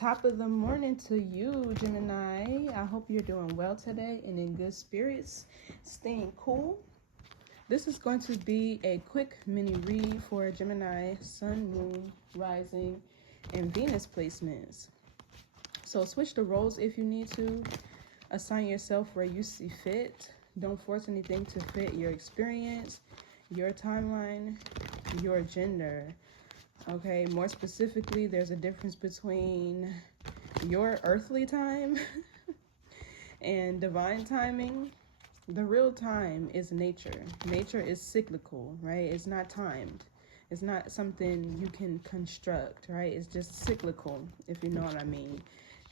Top of the morning to you, Gemini. I hope you're doing well today and in good spirits, staying cool. This is going to be a quick mini read for Gemini, Sun, Moon, Rising, and Venus placements. So switch the roles if you need to. Assign yourself where you see fit. Don't force anything to fit your experience, your timeline, your gender. Okay, more specifically, there's a difference between your earthly time and divine timing. The real time is nature. Nature is cyclical, right? It's not timed. It's not something you can construct, right? It's just cyclical, if you know what I mean.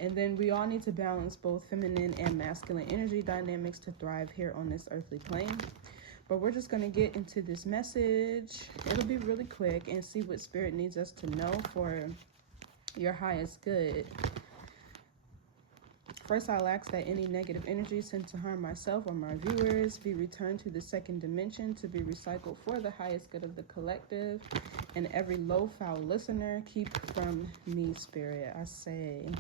And then we all need to balance both feminine and masculine energy dynamics to thrive here on this earthly plane. But we're just going to get into this message. It'll be really quick and see what Spirit needs us to know for your highest good. First, I'll ask that any negative energy sent to harm myself or my viewers be returned to the second dimension to be recycled for the highest good of the collective. And every low, foul listener, keep from me, Spirit, I say.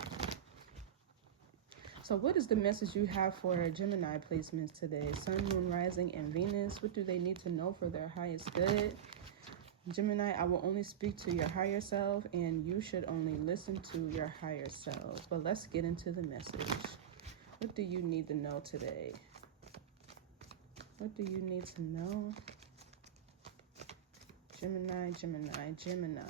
So what is the message you have for Gemini placements today? Sun, Moon, Rising, and Venus. What do they need to know for their highest good? Gemini, I will only speak to your higher self, and you should only listen to your higher self. But let's get into the message. What do you need to know today? What do you need to know? Gemini, Gemini, Gemini.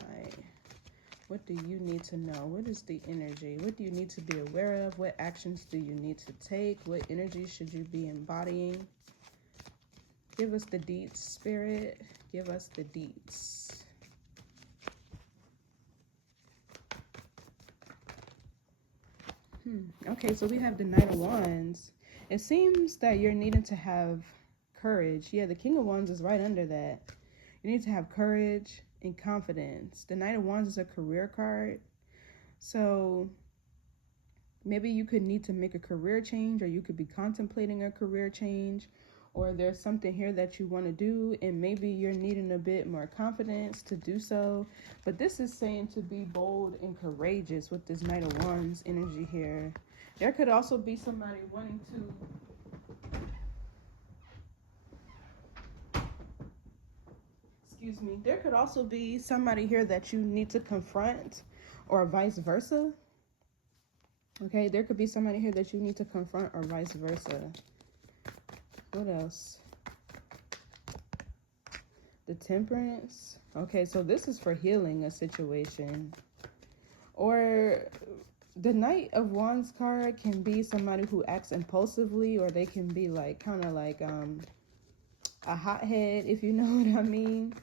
What do you need to know? What is the energy? What do you need to be aware of? What actions do you need to take? What energy should you be embodying? Give us the deets, Spirit. Give us the deets. Okay, so we have the Knight of Wands. It seems that you're needing to have courage. Yeah, the King of Wands is right under that. You need to have courage and confidence. The Knight of Wands is a career card. So maybe you could need to make a career change, or you could be contemplating a career change, or there's something here that you want to do and maybe you're needing a bit more confidence to do so. But this is saying to be bold and courageous with this Knight of Wands energy here. There could also be somebody wanting to there could also be somebody here that you need to confront, or vice versa. Okay, there could be somebody here that you need to confront, or vice versa. What else? The Temperance. Okay, so this is for healing a situation. Or the Knight of Wands card can be somebody who acts impulsively, or they can be like kind of like a hothead, if you know what I mean.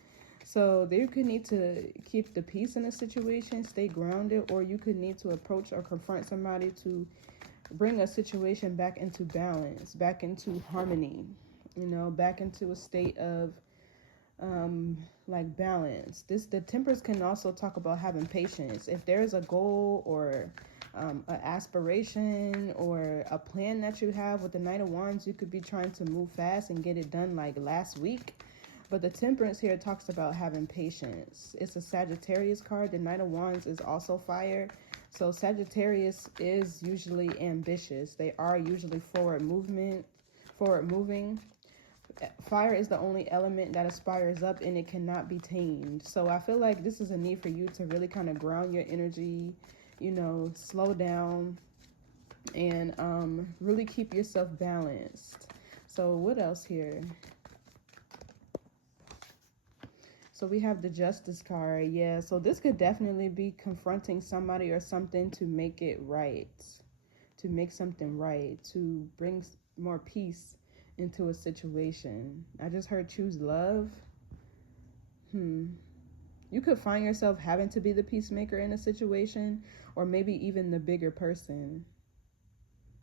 So you could need to keep the peace in a situation, stay grounded, or you could need to approach or confront somebody to bring a situation back into balance, back into harmony, you know, back into a state of like balance. The Temperance can also talk about having patience. If there is a goal or an aspiration or a plan that you have with the Knight of Wands, you could be trying to move fast and get it done like last week. But the Temperance here talks about having patience. It's a Sagittarius card. The Knight of Wands is also fire. So Sagittarius is usually ambitious. They are usually forward moving. Fire is the only element that aspires up, and it cannot be tamed. So I feel like this is a need for you to really kind of ground your energy, you know, slow down, and really keep yourself balanced. So what else here? So we have the Justice card. Yeah, so this could definitely be confronting somebody or something to make it right, to make something right, to bring more peace into a situation. I just heard choose love. You could find yourself having to be the peacemaker in a situation, or maybe even the bigger person.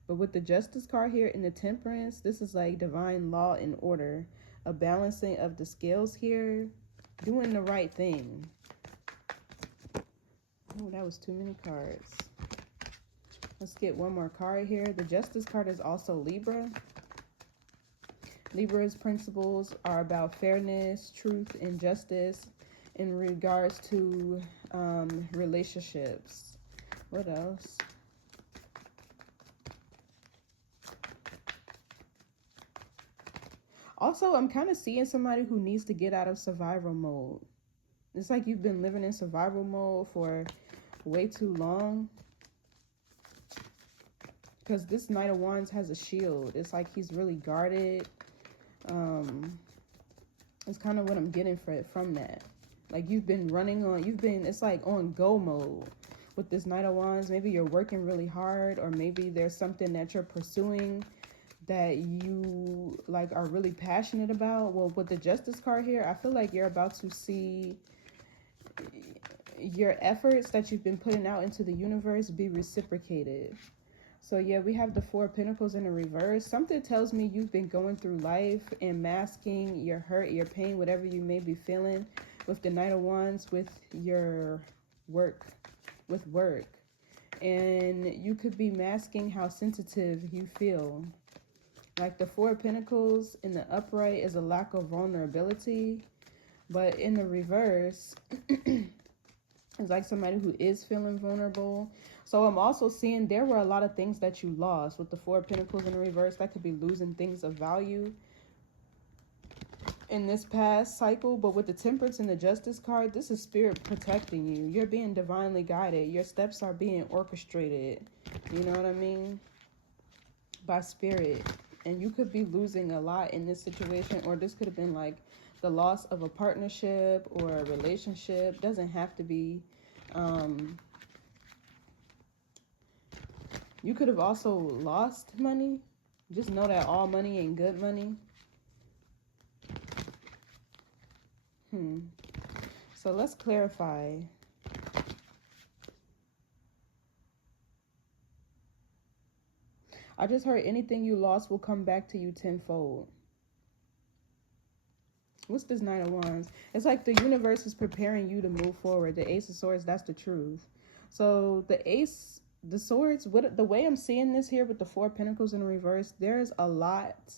But with the Justice card here in the Temperance, this is like divine law and order, a balancing of the scales here, doing the right thing. Oh, that was too many cards. Let's get one more card here. The Justice card is also Libra. Libra's principles are about fairness, truth, and justice in regards to relationships. What else? Also, I'm kind of seeing somebody who needs to get out of survival mode. It's like you've been living in survival mode for way too long. Because this Knight of Wands has a shield. It's like he's really guarded. It's kind of what I'm getting from that. Like you've been running on, it's like on go mode with this Knight of Wands. Maybe you're working really hard, or maybe there's something that you're pursuing that you like are really passionate about. Well, with the Justice card here, I feel like you're about to see your efforts that you've been putting out into the universe be reciprocated. So yeah, we have the Four of Pentacles in the reverse. Something tells me you've been going through life and masking your hurt, your pain, whatever you may be feeling with the Knight of Wands, with your work, And you could be masking how sensitive you feel. Like the Four of Pentacles in the upright is a lack of vulnerability. But in the reverse, it's like somebody who is feeling vulnerable. So I'm also seeing there were a lot of things that you lost with the Four of Pentacles in the reverse. That could be losing things of value in this past cycle. But with the Temperance and the Justice card, this is spirit protecting you. You're being divinely guided. Your steps are being orchestrated. You know what I mean? By spirit. And you could be losing a lot in this situation, or this could have been like the loss of a partnership or a relationship. Doesn't have to be. You could have also lost money. Just know that all money ain't good money. So let's clarify. I just heard anything you lost will come back to you tenfold. What's this Knight of Wands? It's like the universe is preparing you to move forward. The Ace of Swords, that's the truth. So the Swords, the way I'm seeing this here with the Four of Pentacles in reverse, there's a lot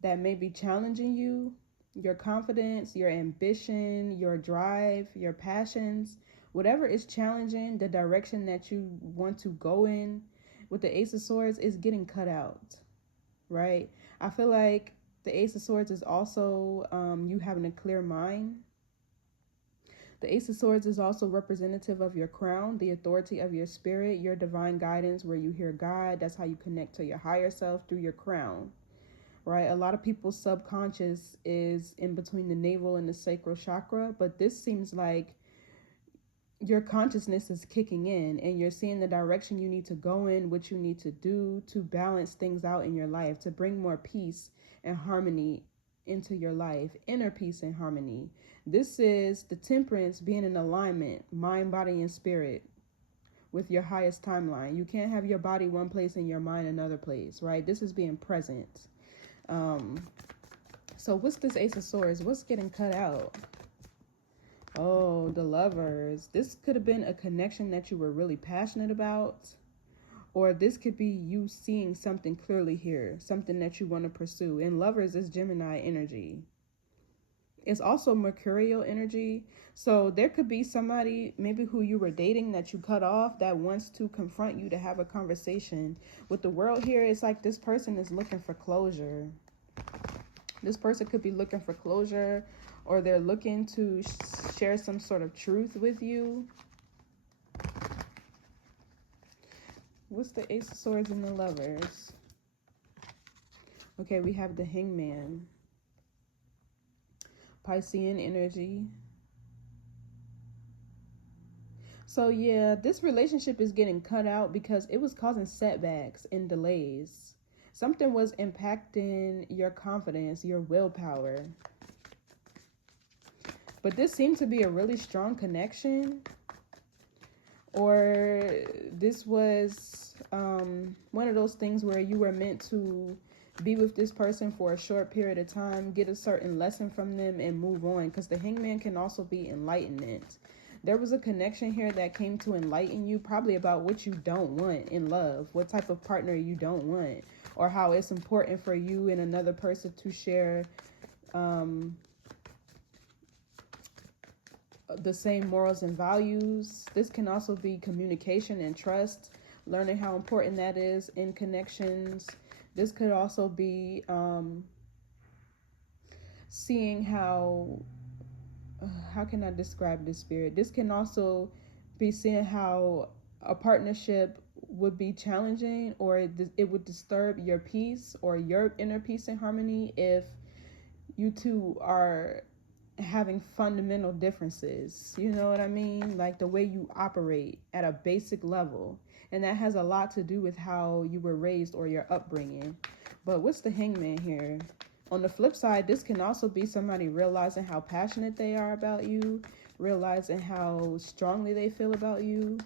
that may be challenging you. Your confidence, your ambition, your drive, your passions, whatever is challenging, the direction that you want to go in with the Ace of Swords is getting cut out, right? I feel like the Ace of Swords is also you having a clear mind. The Ace of Swords is also representative of your crown, the authority of your spirit, your divine guidance, where you hear God. That's how you connect to your higher self, through your crown, right? A lot of people's subconscious is in between the navel and the sacral chakra, but this seems like your consciousness is kicking in and you're seeing the direction you need to go in, what you need to do to balance things out in your life, to bring more peace and harmony into your life, inner peace and harmony. This is the Temperance being in alignment, mind, body, and spirit with your highest timeline. You can't have your body one place and your mind another place, right? This is being present. So what's this Ace of Swords? What's getting cut out? Oh, the Lovers. This could have been a connection that you were really passionate about. Or this could be you seeing something clearly here. Something that you want to pursue. And Lovers is Gemini energy. It's also Mercurial energy. So there could be somebody maybe who you were dating that you cut off that wants to confront you to have a conversation. With the World here, it's like this person is looking for closure. This person could be looking for closure, or they're looking to share some sort of truth with you. What's the Ace of Swords and the Lovers? Okay, we have the Hangman. Piscean energy. So yeah, this relationship is getting cut out because it was causing setbacks and delays. Something was impacting your confidence, your willpower. But this seemed to be a really strong connection. Or this was one of those things where you were meant to be with this person for a short period of time, get a certain lesson from them, and move on. Because the Hangman can also be enlightenment. There was a connection here that came to enlighten you, probably about what you don't want in love, what type of partner you don't want, or how it's important for you and another person to share the same morals and values. This can also be communication and trust, learning how important that is in connections. This could also be seeing how can I describe this spirit? This can also be seeing how a partnership would be challenging, or it would disturb your peace or your inner peace and harmony if you two are having fundamental differences. You know what I mean? Like the way you operate at a basic level. And that has a lot to do with how you were raised or your upbringing. But what's the hangman here? On the flip side, this can also be somebody realizing how passionate they are about you, realizing how strongly they feel about you,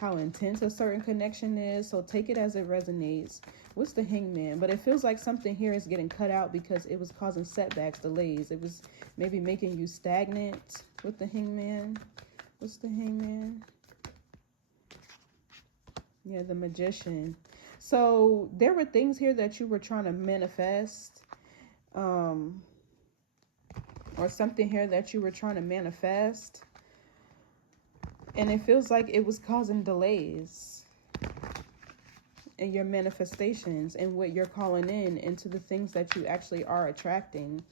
how intense a certain connection is. So take it as it resonates. What's the hangman? But it feels like something here is getting cut out because it was causing setbacks, delays. It was maybe making you stagnant with the hangman. What's the hangman? Yeah, the magician. So there were things here that you were trying to manifest, or something here that you were trying to manifest, and it feels like it was causing delays in your manifestations and what you're calling in into the things that you actually are attracting.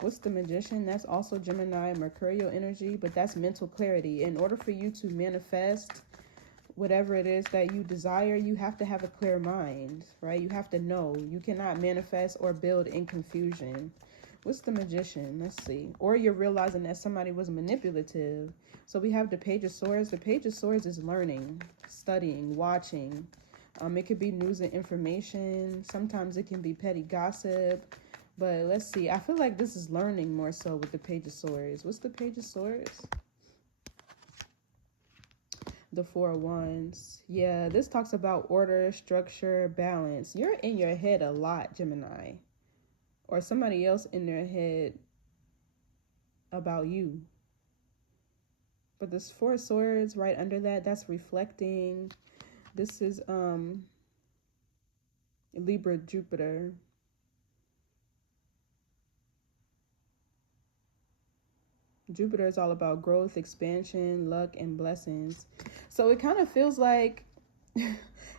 What's the magician? That's also Gemini Mercurial energy, but that's mental clarity. In order for you to manifest whatever it is that you desire, you have to have a clear mind, right? You have to know. You cannot manifest or build in confusion. What's the magician? Let's see. Or you're realizing that somebody was manipulative. So we have the Page of Swords. The Page of Swords is learning, studying, watching. It could be news and information. Sometimes it can be petty gossip. But let's see. I feel like this is learning more so with the Page of Swords. What's the Page of Swords? The Four of Wands. Yeah, this talks about order, structure, balance. You're in your head a lot, Gemini. Or somebody else in their head about you. But this Four of Swords right under that, that's reflecting. This is Libra, Jupiter. Jupiter is all about growth, expansion, luck, and blessings. So it kind of feels like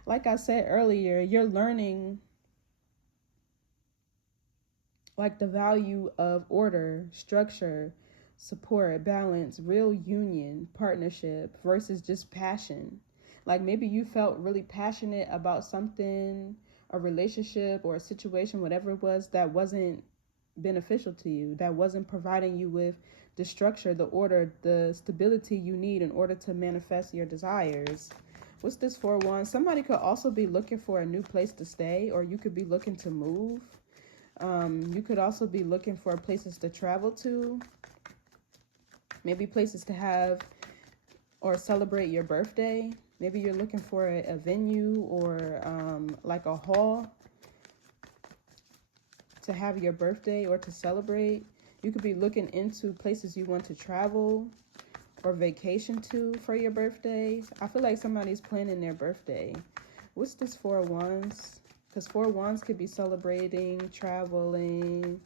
I said earlier, you're learning like the value of order, structure, support, balance, real union, partnership versus just passion. Like maybe you felt really passionate about something, a relationship or a situation, whatever it was, that wasn't beneficial to you, that wasn't providing you with the structure, the order, the stability you need in order to manifest your desires. What's this for one? Somebody could also be looking for a new place to stay, or you could be looking to move. You could also be looking for places to travel to, maybe places to have or celebrate your birthday. Maybe you're looking for a venue or like a hall to have your birthday or to celebrate. You could be looking into places you want to travel or vacation to for your birthday. I feel like somebody's planning their birthday. What's this Four of Wands? Because Four of Wands could be celebrating, traveling.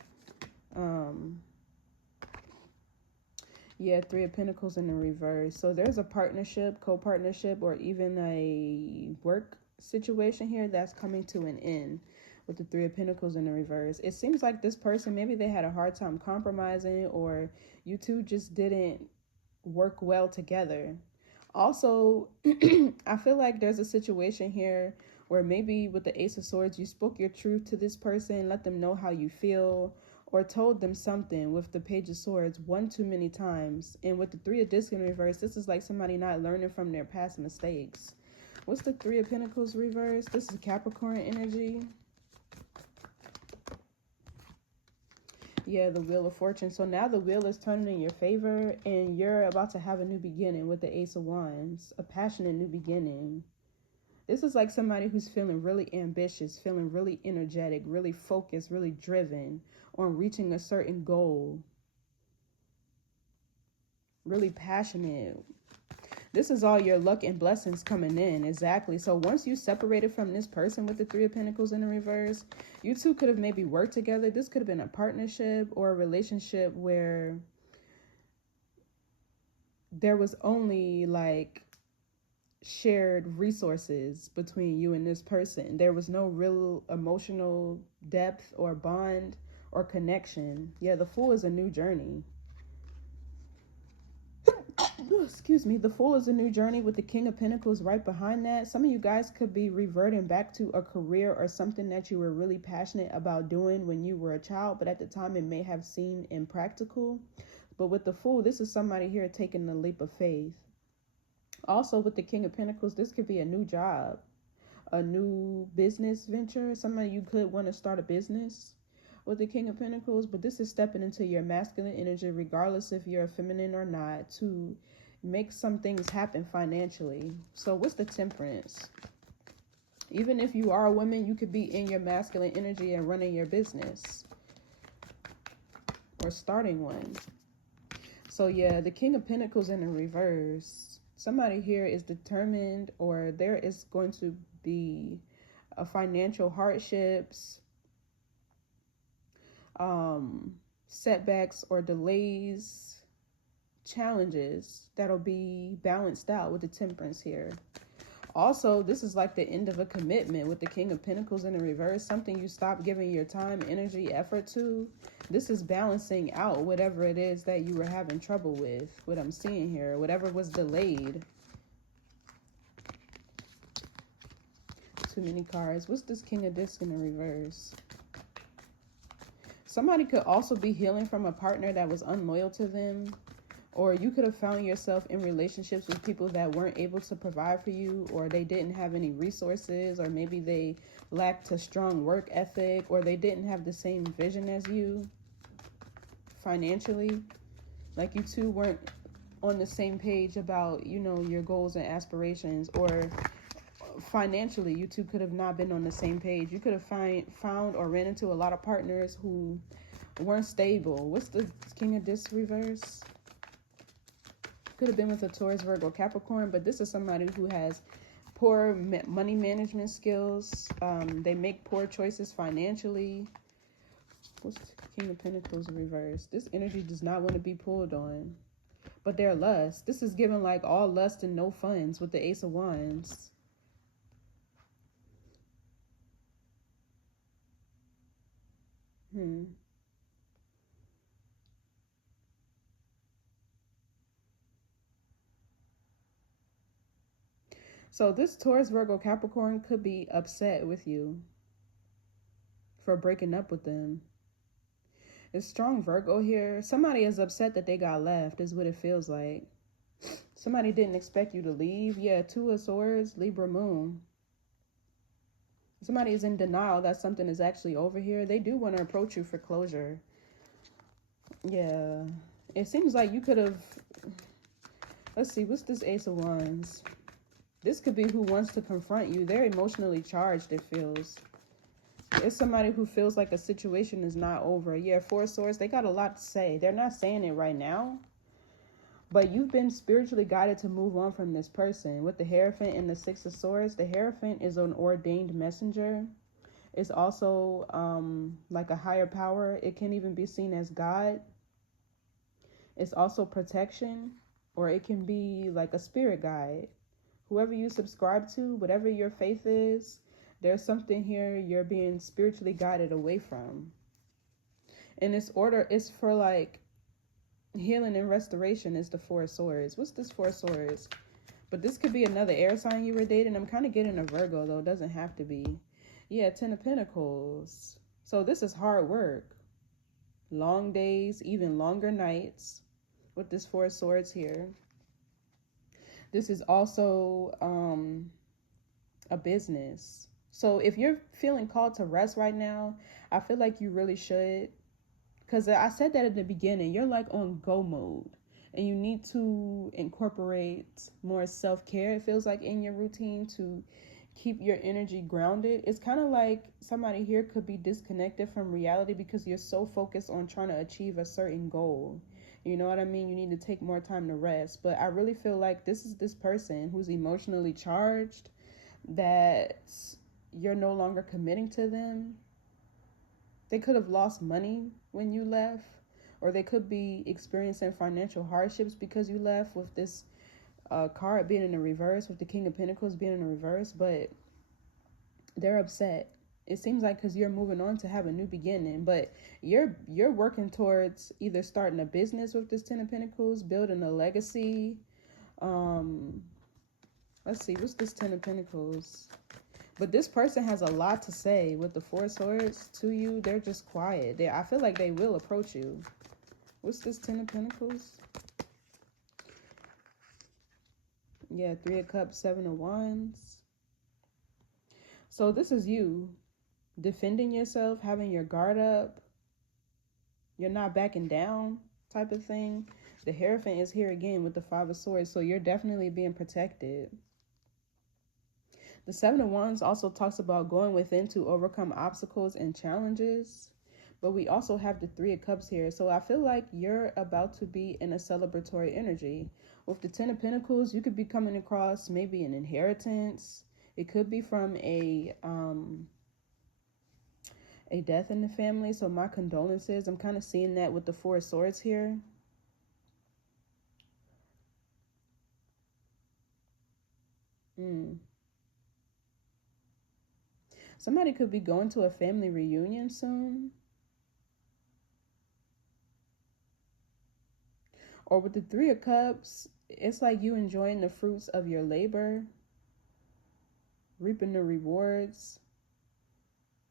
Yeah, Three of Pentacles in the reverse. So there's a partnership, co-partnership, or even a work situation here that's coming to an end with the Three of Pentacles in the reverse. It seems like this person, maybe they had a hard time compromising, or you two just didn't work well together. Also, I feel like there's a situation here where maybe with the Ace of Swords, you spoke your truth to this person, let them know how you feel, or told them something with the Page of Swords one too many times. And with the Three of Discs in reverse, this is like somebody not learning from their past mistakes. What's the Three of Pentacles reverse? This is Capricorn energy. Yeah, the Wheel of Fortune. So now the wheel is turning in your favor, and you're about to have a new beginning with the Ace of Wands, a passionate new beginning. This is like somebody who's feeling really ambitious, feeling really energetic, really focused, really driven on reaching a certain goal. Really passionate. This is all your luck and blessings coming in. Exactly. So once you separated from this person with the Three of Pentacles in the reverse, you two could have maybe worked together. This could have been a partnership or a relationship where there was only like shared resources between you and this person. There was no real emotional depth or bond or connection. Yeah, the Fool is a new journey. Excuse me. The Fool is a new journey with the King of Pentacles right behind that. Some of you guys could be reverting back to a career or something that you were really passionate about doing when you were a child, but at the time it may have seemed impractical. But with the Fool, this is somebody here taking the leap of faith. Also, with the King of Pentacles, this could be a new job, a new business venture. Some of you could want to start a business with the King of Pentacles, but this is stepping into your masculine energy, regardless if you're a feminine or not, to make some things happen financially. So what's the Temperance? Even if you are a woman, you could be in your masculine energy and running your business or starting one. So yeah, the King of Pentacles in the reverse. Somebody here is determined, or there is going to be a financial hardships, setbacks or delays, challenges that'll be balanced out with the Temperance here. Also, this is like the end of a commitment with the King of Pentacles in the reverse, something you stop giving your time, energy, effort to. This is balancing out whatever it is that you were having trouble with, what I'm seeing here, whatever was delayed. Too many cards. What's this King of Discs in the reverse? Somebody could also be healing from a partner that was unloyal to them. Or you could have found yourself in relationships with people that weren't able to provide for you, or they didn't have any resources, or maybe they lacked a strong work ethic, or they didn't have the same vision as you financially. Like you two weren't on the same page about, you know, your goals and aspirations, or financially, you two could have not been on the same page. You could have found or ran into a lot of partners who weren't stable. What's the King of Discs reverse? Could have been with a Taurus, Virgo, Capricorn, but this is somebody who has poor money management skills. They make poor choices financially. What's King of Pentacles reverse? This energy does not want to be pulled on, but they're lust. This is given like all lust and no funds with the Ace of Wands. So this Taurus, Virgo, Capricorn could be upset with you for breaking up with them. It's strong Virgo here. Somebody is upset that they got left is what it feels like. Somebody didn't expect you to leave. Yeah, Two of Swords, Libra Moon. Somebody is in denial that something is actually over here. They do want to approach you for closure. Yeah. It seems like you could have... Let's see, what's this Ace of Wands? This could be who wants to confront you. They're emotionally charged, it feels. It's somebody who feels like a situation is not over. Yeah, Four of Swords, they got a lot to say. They're not saying it right now, but you've been spiritually guided to move on from this person. With the Hierophant and the Six of Swords, the Hierophant is an ordained messenger. It's also like a higher power. It can even be seen as God. It's also protection, or it can be like a spirit guide. Whoever you subscribe to, whatever your faith is, there's something here you're being spiritually guided away from. And this order is for like healing and restoration is the Four of Swords. What's this Four of Swords? But this could be another air sign you were dating. I'm kind of getting a Virgo, though. It doesn't have to be. Yeah, Ten of Pentacles. So this is hard work. Long days, even longer nights with this Four of Swords here. This is also a business. So if you're feeling called to rest right now, I feel like you really should. Because I said that at the beginning, you're like on go mode. And you need to incorporate more self-care, it feels like, in your routine to keep your energy grounded. It's kind of like somebody here could be disconnected from reality because you're so focused on trying to achieve a certain goal. You know what I mean? You need to take more time to rest. But I really feel like this is this person who's emotionally charged, that you're no longer committing to them. They could have lost money when you left, or they could be experiencing financial hardships because you left, with this card being in the reverse, with the King of Pentacles being in the reverse. But they're upset. It seems like because you're moving on to have a new beginning, but you're working towards either starting a business with this Ten of Pentacles, building a legacy. Let's see, what's this Ten of Pentacles? But this person has a lot to say with the Four of Swords to you. They're just quiet. I feel like they will approach you. What's this Ten of Pentacles? Yeah, Three of Cups, Seven of Wands. So this is you defending yourself, having your guard up. You're not backing down type of thing. The Hierophant is here again with the Five of Swords. So you're definitely being protected. The Seven of Wands also talks about going within to overcome obstacles and challenges. But we also have the Three of Cups here. So I feel like you're about to be in a celebratory energy. With the Ten of Pentacles, you could be coming across maybe an inheritance. It could be from a death in the family. So my condolences. I'm kind of seeing that with the Four of Swords here. Somebody could be going to a family reunion soon. Or with the Three of Cups, it's like you enjoying the fruits of your labor, reaping the rewards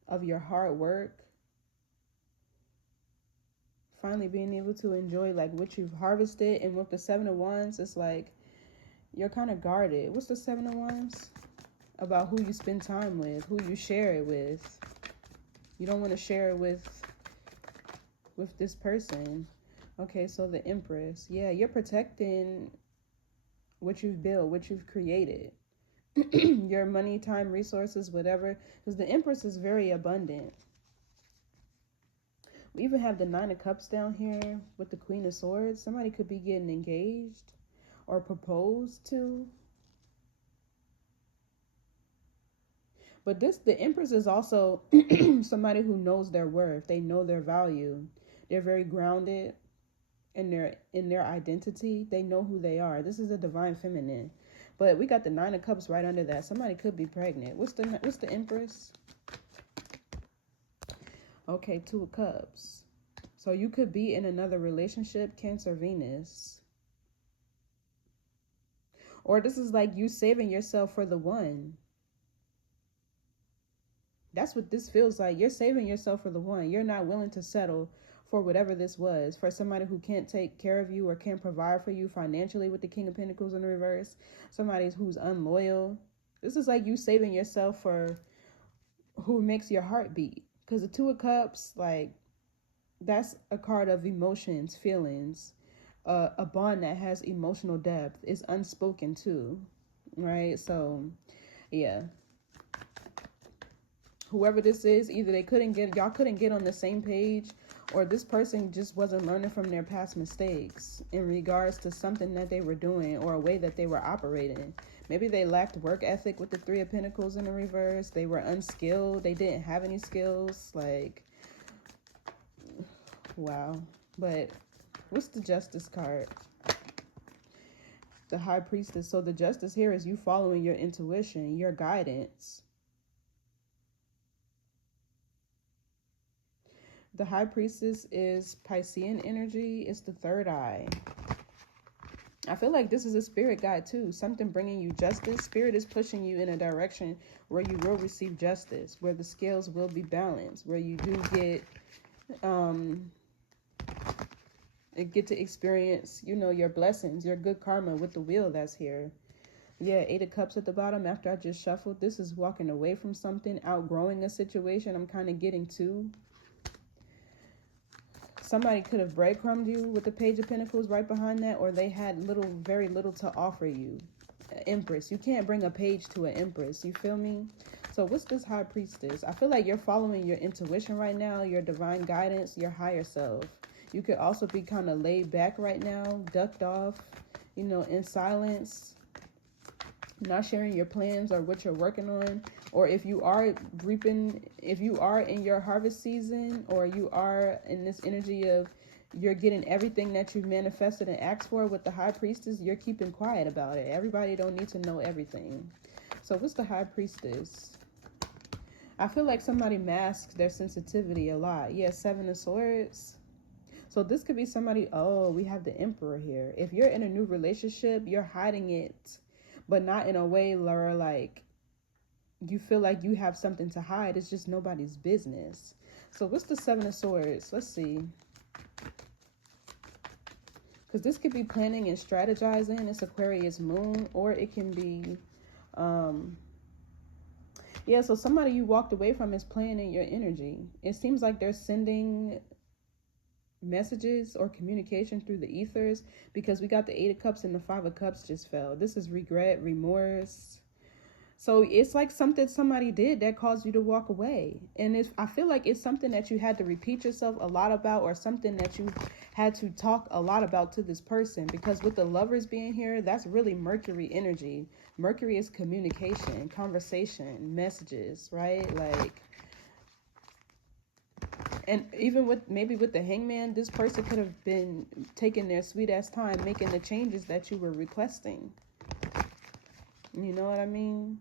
of your hard work. Finally being able to enjoy like what you've harvested. And with the Seven of Wands, it's like you're kind of guarded. What's the Seven of Wands? About who you spend time with, who you share it with. You don't want to share it with this person. Okay, so the Empress. Yeah, you're protecting what you've built, what you've created. Your money, time, resources, whatever. Because the Empress is very abundant. We even have the Nine of Cups down here with the Queen of Swords. Somebody could be getting engaged or proposed to. But the Empress is also somebody who knows their worth. They know their value. They're very grounded in their identity. They know who they are. This is a divine feminine. But we got the Nine of Cups right under that. Somebody could be pregnant. What's the Empress? Okay, Two of Cups. So you could be in another relationship, Cancer, Venus. Or this is like you saving yourself for the one. That's what this feels like. You're saving yourself for the one. You're not willing to settle for whatever this was. For somebody who can't take care of you or can't provide for you financially with the King of Pentacles in the reverse. Somebody who's unloyal. This is like you saving yourself for who makes your heart beat. Because the Two of Cups, like, that's a card of emotions, feelings. A bond that has emotional depth is unspoken too. Right? So, yeah. Whoever this is, either y'all couldn't get on the same page, or this person just wasn't learning from their past mistakes in regards to something that they were doing or a way that they were operating. Maybe they lacked work ethic with the Three of Pentacles in the reverse. They were unskilled. They didn't have any skills. Like, wow. But what's the Justice card? The High Priestess. So the Justice here is you following your intuition, your guidance. The High Priestess is Piscean energy. It's the third eye. I feel like this is a spirit guide too. Something bringing you justice. Spirit is pushing you in a direction where you will receive justice, where the scales will be balanced, where you do get to experience, your blessings, your good karma with the wheel that's here. Yeah, Eight of Cups at the bottom after I just shuffled. This is walking away from something, outgrowing a situation. I'm kind of getting to. Somebody could have breadcrumbed you with the Page of Pentacles right behind that, or they had very little to offer you. Empress. You can't bring a page to an Empress. You feel me? So what's this High Priestess? I feel like you're following your intuition right now, your divine guidance, your higher self. You could also be kind of laid back right now, ducked off, in silence, not sharing your plans or what you're working on. Or if you are in your harvest season, or you are in this energy of, you're getting everything that you've manifested and asked for with the High Priestess. You're keeping quiet about it. Everybody don't need to know everything. So what's the High Priestess? I feel like somebody masks their sensitivity a lot. Yeah, Seven of Swords. So this could be somebody, oh, we have the Emperor here. If you're in a new relationship, you're hiding it, but not in a way where like you feel like you have something to hide. It's just nobody's business. So what's the Seven of Swords? Let's see. Because this could be planning and strategizing. It's Aquarius moon, or it can be, yeah, so somebody you walked away from is playing in your energy. It seems like they're sending messages or communication through the ethers, because we got the Eight of Cups and the Five of Cups just fell. This is regret, remorse. So it's like something somebody did that caused you to walk away. And I feel like it's something that you had to repeat yourself a lot about, or something that you had to talk a lot about to this person. Because with the Lovers being here, that's really Mercury energy. Mercury is communication, conversation, messages, right? Like, and even with maybe with the Hangman, this person could have been taking their sweet ass time making the changes that you were requesting. You know what I mean?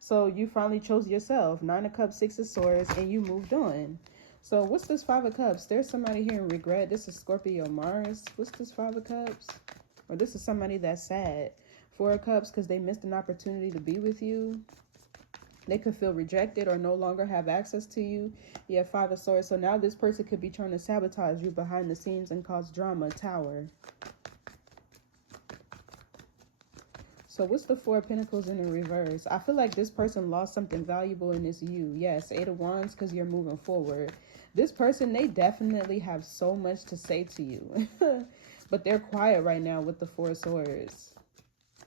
So you finally chose yourself. Nine of Cups, Six of Swords, and you moved on. So what's this Five of Cups? There's somebody here in regret. This is Scorpio Mars. What's this Five of Cups? Or this is somebody that's sad. Four of Cups, because they missed an opportunity to be with you. They could feel rejected or no longer have access to you. Yeah, Five of Swords. So now this person could be trying to sabotage you behind the scenes and cause drama. Tower. So what's the Four of Pentacles in the reverse? I feel like this person lost something valuable and it's you. Yes, Eight of Wands, because you're moving forward. This person, they definitely have so much to say to you. But they're quiet right now with the Four of Swords.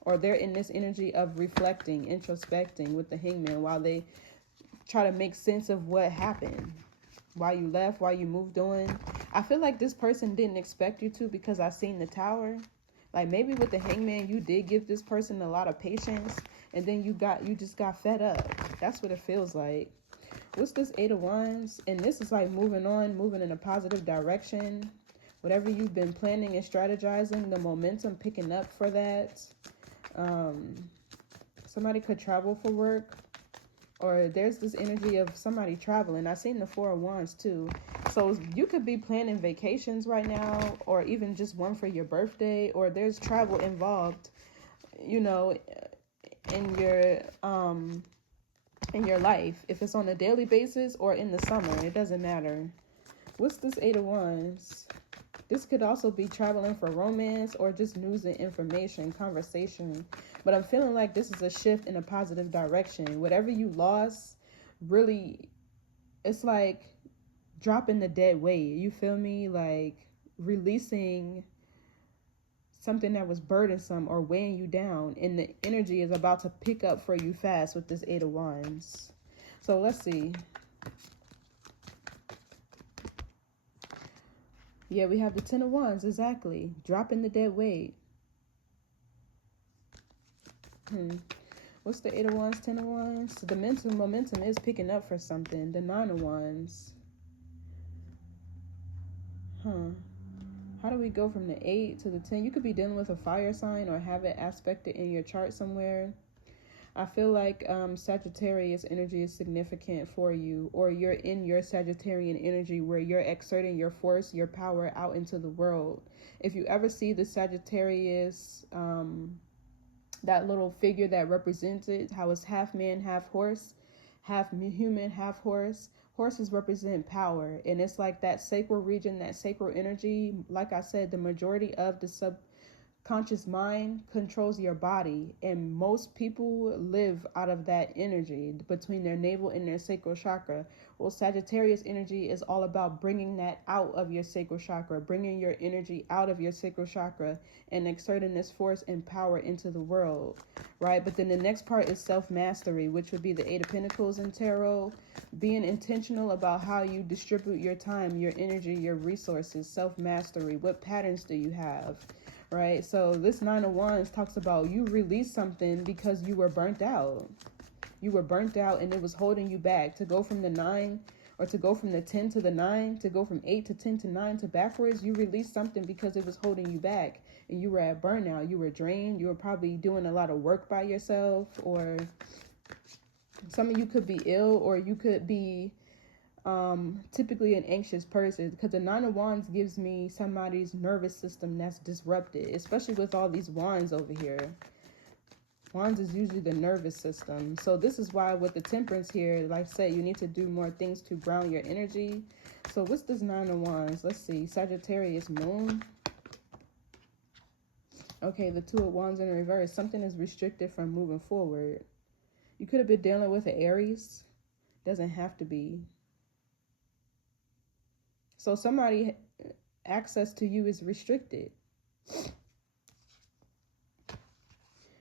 Or they're in this energy of reflecting, introspecting with the Hangman while they try to make sense of what happened. Why you left, why you moved on. I feel like this person didn't expect you to, because I seen the Tower. Like maybe with the Hangman, you did give this person a lot of patience, and then you just got fed up. That's what it feels like. What's this Eight of Wands? And this is like moving on, moving in a positive direction. Whatever you've been planning and strategizing, the momentum picking up for that. Somebody could travel for work, or there's this energy of somebody traveling. I seen the Four of Wands too. So you could be planning vacations right now, or even just one for your birthday, or there's travel involved, you know, in your life. If it's on a daily basis or in the summer, it doesn't matter. What's this Eight of Wands? This could also be traveling for romance or just news and information, conversation. But I'm feeling like this is a shift in a positive direction. Whatever you lost, really, it's like dropping the dead weight. You feel me? Like releasing something that was burdensome or weighing you down. And the energy is about to pick up for you fast with this Eight of Wands. So let's see. Yeah, we have the Ten of Wands, exactly. Dropping the dead weight. What's the Eight of Wands, Ten of Wands? The mental momentum is picking up for something. The Nine of Wands. How do we go from the 8 to the 10? You could be dealing with a fire sign or have it aspected in your chart somewhere. I feel like Sagittarius energy is significant for you, or you're in your Sagittarian energy where you're exerting your force, your power out into the world. If you ever see the Sagittarius, that little figure that represents it, how it's half man, half horse, half human, half horse. Horses represent power, and it's like that sacral region, that sacral energy. Like I said, the majority of the subconscious mind controls your body, and most people live out of that energy between their navel and their sacral chakra. Well, Sagittarius energy is all about bringing that out of your sacral chakra, bringing your energy out of your sacral chakra and exerting this force and power into the world, right? But then the next part is self-mastery, which would be the Eight of Pentacles in tarot. Being intentional about how you distribute your time, your energy, your resources, self-mastery. What patterns do you have? Right? So this Nine of Wands talks about you released something because you were burnt out. You were burnt out and it was holding you back. To go from the 9 or to go from the 10 to the 9, to go from 8 to 10 to 9 to backwards. You released something because it was holding you back and you were at burnout. You were drained. You were probably doing a lot of work by yourself, or some of you could be ill, or you could be typically an anxious person, because the 9 of Wands gives me somebody's nervous system that's disrupted, especially with all these wands over here. Wands is usually the nervous system. So this is why with the Temperance here, like I said, you need to do more things to ground your energy. So what's this 9 of Wands? Let's see. Sagittarius moon. Okay, the 2 of Wands in reverse. Something is restricted from moving forward. You could have been dealing with an Aries. Doesn't have to be. So somebody, access to you is restricted.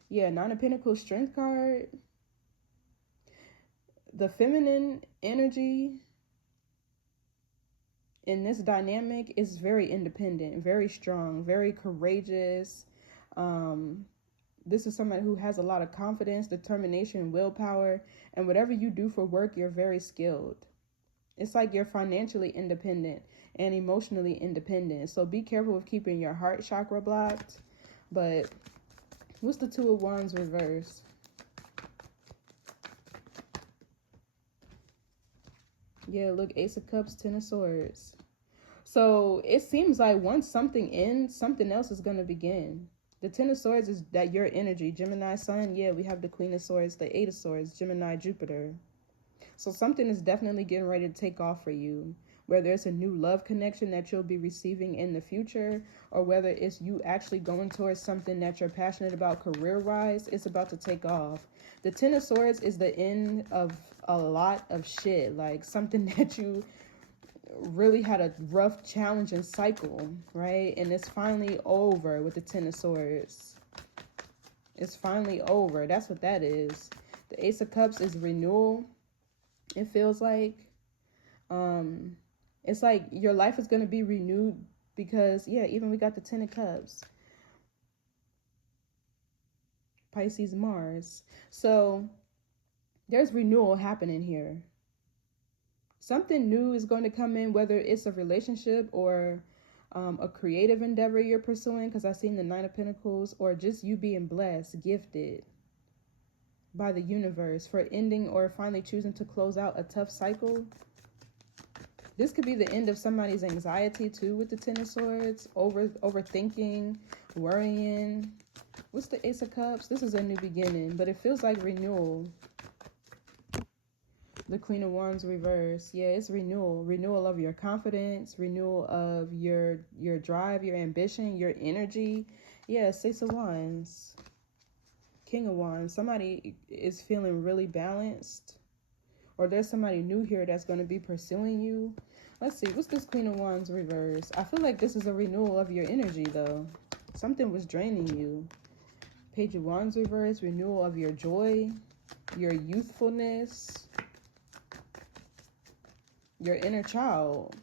Yeah, 9 of Pentacles, Strength card. The feminine energy in this dynamic is very independent, very strong, very courageous. This is somebody who has a lot of confidence, determination, willpower, and whatever you do for work, you're very skilled. It's like you're financially independent and emotionally independent. So be careful with keeping your heart chakra blocked. But what's the 2 of Wands reverse? Yeah, look, Ace of Cups, 10 of Swords. So it seems like once something ends, something else is going to begin. The 10 of Swords is that your energy. Gemini Sun, yeah, we have the Queen of Swords, the 8 of Swords, Gemini Jupiter. So something is definitely getting ready to take off for you, whether it's a new love connection that you'll be receiving in the future, or whether it's you actually going towards something that you're passionate about career-wise. It's about to take off. The 10 of Swords is the end of a lot of shit, like something that you really had a rough, challenging cycle, right? And it's finally over with the 10 of Swords. It's finally over. That's what that is. The Ace of Cups is renewal. It feels like it's like your life is going to be renewed, because yeah, even we got the 10 of Cups, Pisces, Mars. So there's renewal happening here. Something new is going to come in, whether it's a relationship or a creative endeavor you're pursuing, because I've seen the 9 of Pentacles, or just you being blessed, gifted by the universe for ending or finally choosing to close out a tough cycle. This could be the end of somebody's anxiety too, with the 10 of Swords, overthinking, worrying. What's the Ace of Cups? This is a new beginning, but it feels like renewal. The Queen of Wands reverse. Yeah, it's renewal. Renewal of your confidence, renewal of your drive, your ambition, your energy. Yeah, 6 of Wands. King of Wands. Somebody is feeling really balanced, or there's somebody new here that's going to be pursuing you. Let's see, what's this Queen of Wands reverse? I feel like this is a renewal of your energy though. Something was draining you. Page of Wands reverse, renewal of your joy, your youthfulness, your inner child.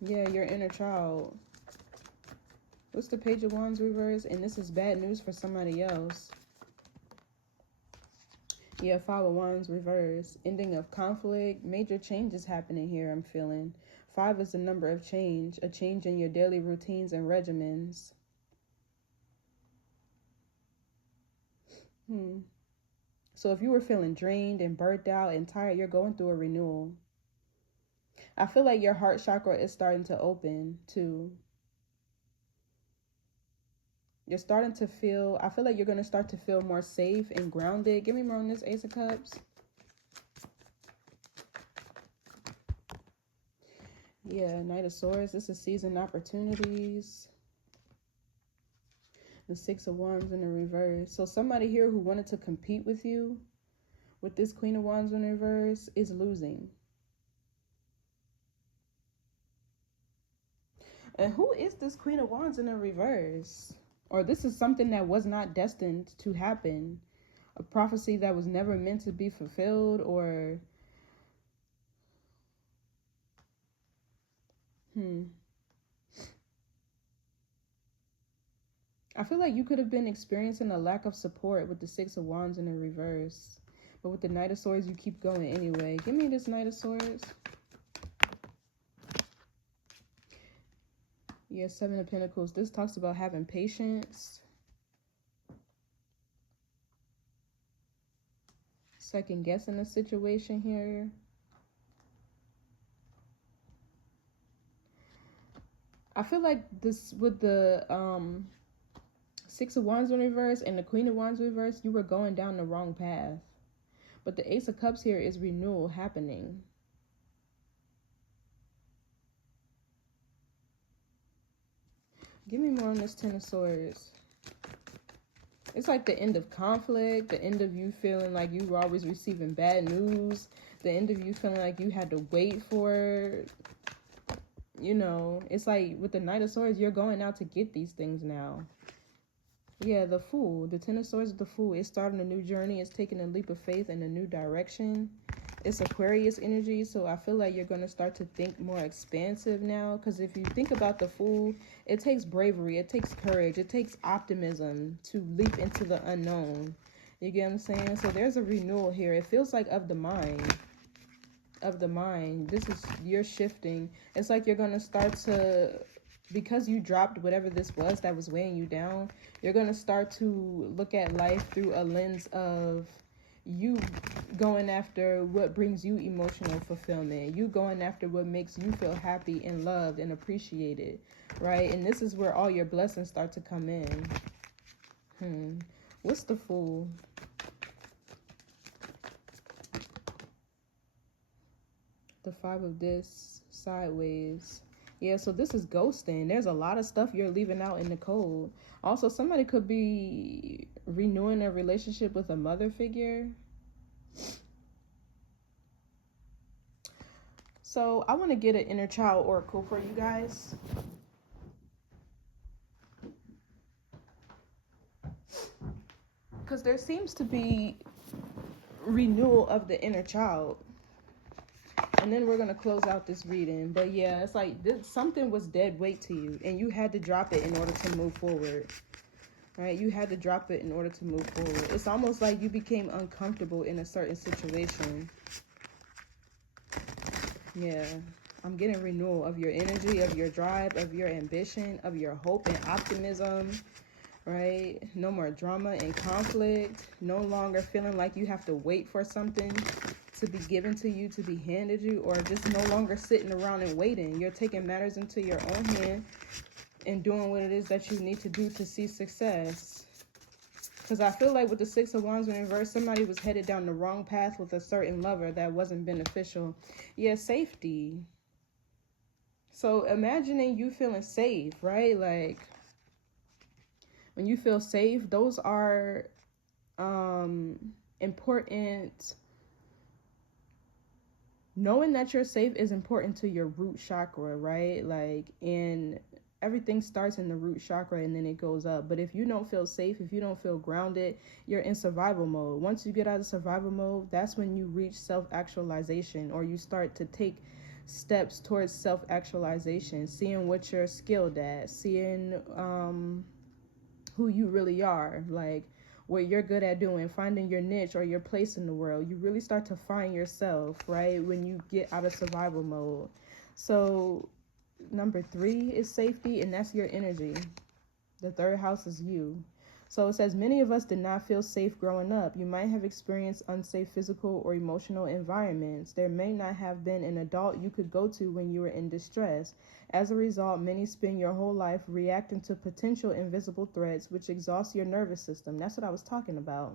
Yeah, your inner child. What's the Page of Wands reverse? And this is bad news for somebody else. Yeah, 5 of Wands reverse. Ending of conflict. Major changes happening here, I'm feeling. 5 is the number of change. A change in your daily routines and regimens. So if you were feeling drained and burnt out and tired, you're going through a renewal. I feel like your heart chakra is starting to open too. You're starting to feel, I feel like you're going to start to feel more safe and grounded. Give me more on this Ace of Cups. Yeah, Knight of Swords. This is seizing opportunities. The 6 of Wands in the reverse. So somebody here who wanted to compete with you with this Queen of Wands in reverse is losing. And who is this Queen of Wands in the reverse? Or this is something that was not destined to happen. A prophecy that was never meant to be fulfilled, or I feel like you could have been experiencing a lack of support with the 6 of Wands in the reverse. But with the Knight of Swords, you keep going anyway. Give me this Knight of Swords. Yeah, Seven of Pentacles. This talks about having patience. Second guessing the situation here. I feel like this with the Six of Wands in reverse and the Queen of Wands in reverse, you were going down the wrong path. But the Ace of Cups here is renewal happening. Give me more on this Ten of Swords. It's like the end of conflict, the end of you feeling like you were always receiving bad news, the end of you feeling like you had to wait for, you know, it's like with the Knight of Swords, you're going out to get these things now. Yeah, the Fool, the Ten of Swords is the Fool. It's starting a new journey. It's taking a leap of faith in a new direction. It's Aquarius energy, so I feel like you're going to start to think more expansive now. Because if you think about the Fool, it takes bravery, it takes courage, it takes optimism to leap into the unknown. You get what I'm saying? So there's a renewal here. It feels like of the mind. Of the mind. This is, you're shifting. It's like you're going to start to, because you dropped whatever this was that was weighing you down, you're going to start to look at life through a lens of you going after what brings you emotional fulfillment, you going after what makes you feel happy and loved and appreciated, right? And this is where all your blessings start to come in. What's the Fool? The Five of Discs sideways. Yeah, so this is ghosting. There's a lot of stuff you're leaving out in the cold. Also, somebody could be renewing a relationship with a mother figure. So I want to get an inner child oracle for you guys. Because there seems to be renewal of the inner child. And then we're going to close out this reading. But yeah, it's like something was dead weight to you, and you had to drop it in order to move forward. Right? You had to drop it in order to move forward. It's almost like you became uncomfortable in a certain situation. Yeah. I'm getting renewal of your energy, of your drive, of your ambition, of your hope and optimism. Right? No more drama and conflict. No longer feeling like you have to wait for something to be given to you, to be handed you, or just no longer sitting around and waiting. You're taking matters into your own hand and doing what it is that you need to do to see success. Because I feel like with the Six of Wands in reverse, somebody was headed down the wrong path with a certain lover that wasn't beneficial. Yeah, safety. So imagining you feeling safe, right? Like when you feel safe, those are important. Knowing that you're safe is important to your root chakra, right? Like, and everything starts in the root chakra and then it goes up. But if you don't feel safe, if you don't feel grounded, you're in survival mode. Once you get out of survival mode, that's when you reach self-actualization, or you start to take steps towards self-actualization, seeing what you're skilled at, seeing who you really are, like what you're good at doing, finding your niche or your place in the world. You really start to find yourself, right, when you get out of survival mode. So number 3 is safety, and that's your energy. The third house is you. So it says, many of us did not feel safe growing up. You might have experienced unsafe physical or emotional environments. There may not have been an adult you could go to when you were in distress. As a result, many spend your whole life reacting to potential invisible threats, which exhaust your nervous system. That's what I was talking about.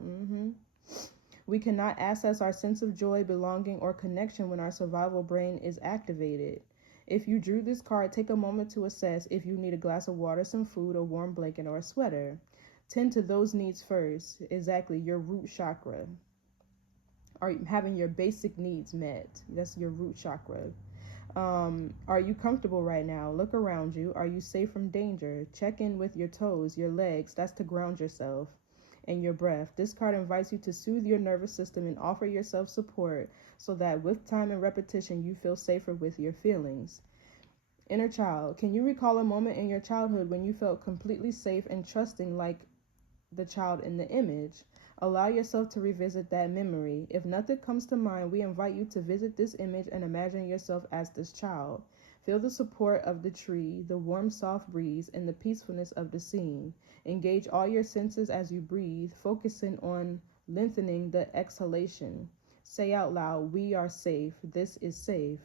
We cannot access our sense of joy, belonging, or connection when our survival brain is activated. If you drew this card, take a moment to assess if you need a glass of water, some food, a warm blanket, or a sweater. Tend to those needs first. Exactly, your root chakra. Are you having your basic needs met? That's your root chakra. Are you comfortable right now? Look around you. Are you safe from danger? Check in with your toes, your legs. That's to ground yourself. And your breath. This card invites you to soothe your nervous system and offer yourself support so that with time and repetition, you feel safer with your feelings. Inner child. Can you recall a moment in your childhood when you felt completely safe and trusting like the child in the image? Allow yourself to revisit that memory. If nothing comes to mind, we invite you to visit this image and imagine yourself as this child. Feel the support of the tree, the warm, soft breeze, and the peacefulness of the scene. Engage all your senses as you breathe, focusing on lengthening the exhalation. Say out loud, "We are safe. This is safe."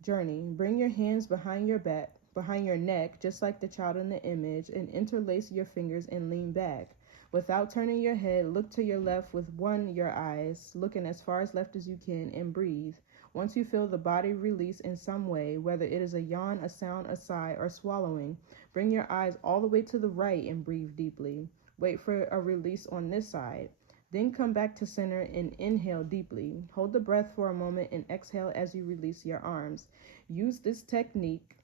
Journey. Bring your hands behind your back, behind your neck, just like the child in the image, and interlace your fingers and lean back. Without turning your head, look to your left with your eyes, looking as far as left as you can, and breathe. Once you feel the body release in some way, whether it is a yawn, a sound, a sigh, or swallowing, bring your eyes all the way to the right and breathe deeply. Wait for a release on this side. Then come back to center and inhale deeply. Hold the breath for a moment and exhale as you release your arms. Use this technique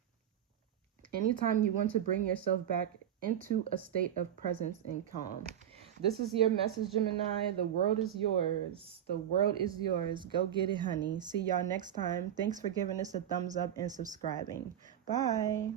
anytime you want to bring yourself back into a state of presence and calm. This is your message, Gemini. The world is yours. The world is yours. Go get it, honey. See y'all next time. Thanks for giving us a thumbs up and subscribing. Bye.